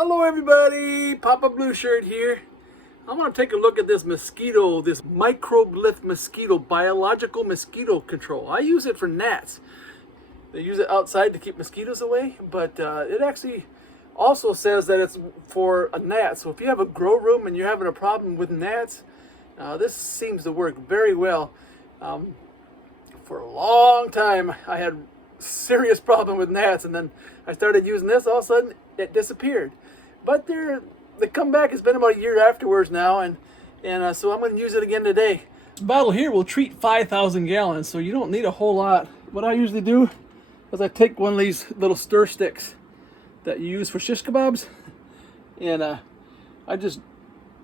Hello everybody, Papa Blue Shirt here. I want to take a look at this mosquito, this microglyph mosquito, biological mosquito control. I use it for gnats. They use it outside to keep mosquitoes away, but it actually also says that it's for a gnat. So if you have a grow room and you're having a problem with gnats, this seems to work very well. For a long time I had serious problem with gnats, and then I started using this. All of a sudden it disappeared, but they come back. It's been about a year afterwards now, and so I'm going to use it again today. The bottle here will treat 5,000 gallons, so you don't need a whole lot. What I usually do is I take one of these little stir sticks that you use for shish kebabs, and I just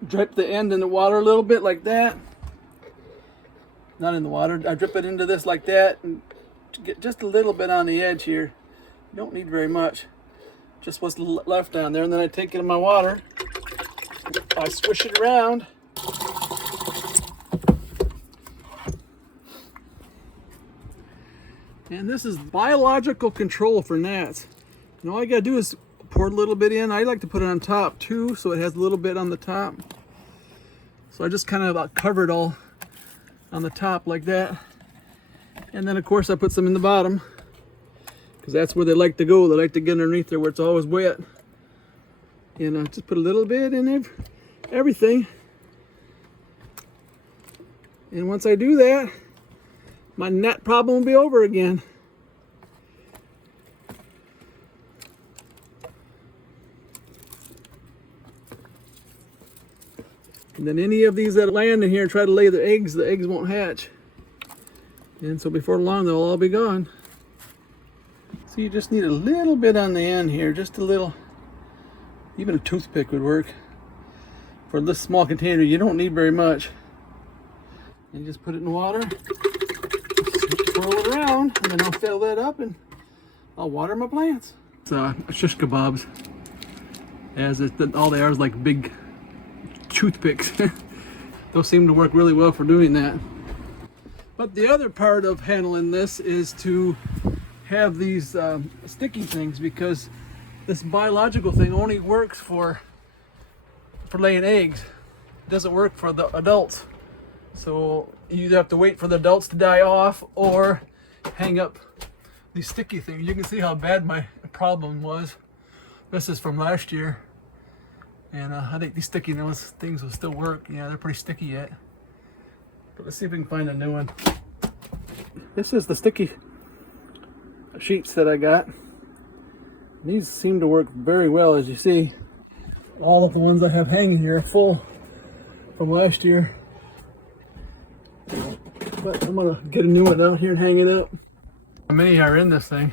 drip the end in the water a little bit like that. Not in the water. I drip it into this like that, and get just a little bit on the edge here. You don't need very much. Just what's left down there, and then I take it in my water. I swish it around. And this is biological control for gnats. And all I gotta do is pour a little bit in. I like to put it on top too, so it has a little bit on the top. So I just kind of cover it all on the top like that. And then of course I put some in the bottom, because that's where they like to go. They like to get underneath there where it's always wet. And just put a little bit in everything. And once I do that, my gnat problem will be over again. And then any of these that land in here and try to lay the eggs won't hatch. And so before long, they'll all be gone. So you just need a little bit on the end here, just a little. Even a toothpick would work. For this small container, you don't need very much. And you just put it in the water, swirl it around, and then I'll fill that up and I'll water my plants. It's shish kebabs. All they are is like big toothpicks. Those seem to work really well for doing that. But the other part of handling this is to have these sticky things, because this biological thing only works for laying eggs. It doesn't work for the adults. So you either have to wait for the adults to die off or hang up these sticky things. You can see how bad my problem was. This is from last year. And I think these sticky things will still work. Yeah, they're pretty sticky yet. But let's see if we can find a new one. This is the sticky sheets that I got. These seem to work very well, as you see. All of the ones I have hanging here are full from last year. But I'm gonna get a new one out here and hang it up. How many are in this thing?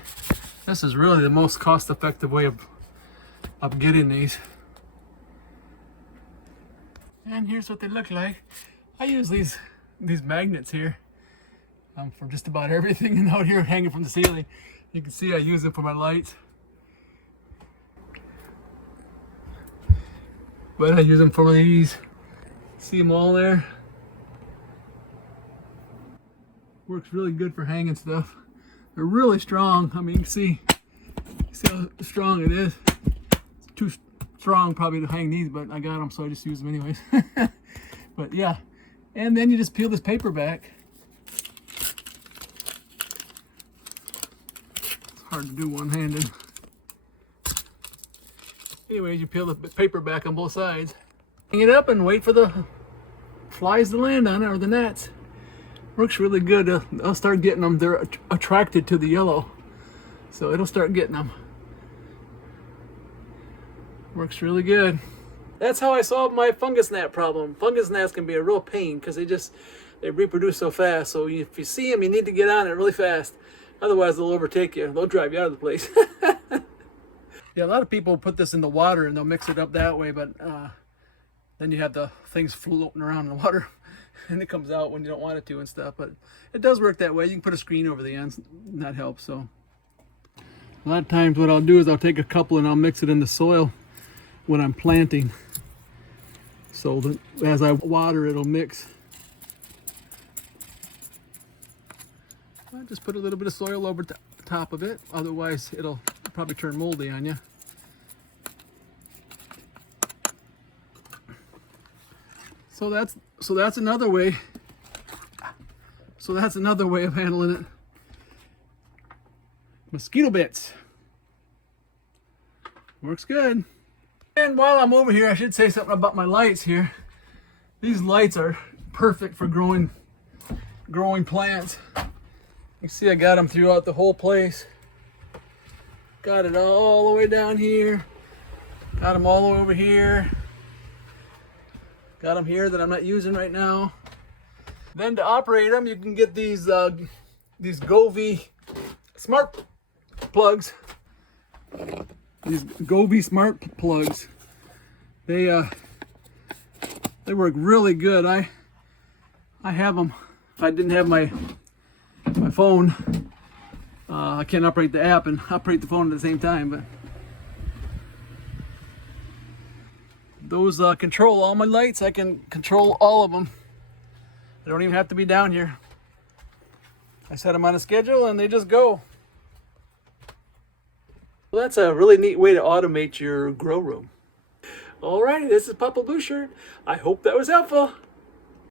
This is really the most cost-effective way of getting these. And here's what they look like. I use these magnets here for just about everything, and out here hanging from the ceiling. You can see I use them for my lights. But I use them for these. See them all there? Works really good for hanging stuff. They're really strong. I mean, you can see how strong it is. It's too strong probably to hang these, but I got them, so I just use them anyways. But yeah, and then you just peel this paper back. It's hard to do one-handed. Anyways, you peel the paper back on both sides, hang it up, and wait for the flies to land on it, or the gnats. Works really good. I'll start getting them. They're attracted to the yellow, so it'll start getting them. Works really good. That's how I solved my fungus gnat problem. Fungus gnats can be a real pain because they reproduce so fast. So if you see them, you need to get on it really fast. Otherwise, they'll overtake you. They'll drive you out of the place. Yeah, a lot of people put this in the water and they'll mix it up that way, but then you have the things floating around in the water and it comes out when you don't want it to and stuff. But it does work that way. You can put a screen over the ends and that helps. So a lot of times what I'll do is I'll take a couple and I'll mix it in the soil when I'm planting, so that as I water it'll mix. I'll just put a little bit of soil over top of it, otherwise it'll probably turn moldy on you. So that's another way. So that's another way of handling it. Mosquito bits. Works good. And while I'm over here, I should say something about my lights here. These lights are perfect for growing plants. You see I got them throughout the whole place. Got it all the way down here. Got them all the way over here. Got them here that I'm not using right now. Then to operate them, you can get these Govee smart plugs. These Govee smart plugs. They work really good. I have them. If I didn't have my phone, I can't operate the app and operate the phone at the same time. But those control all my lights. I can control all of them. I don't even have to be down here. I set them on a schedule and they just go. Well, that's a really neat way to automate your grow room. Alrighty, this is Papa Blue Shirt. I hope that was helpful.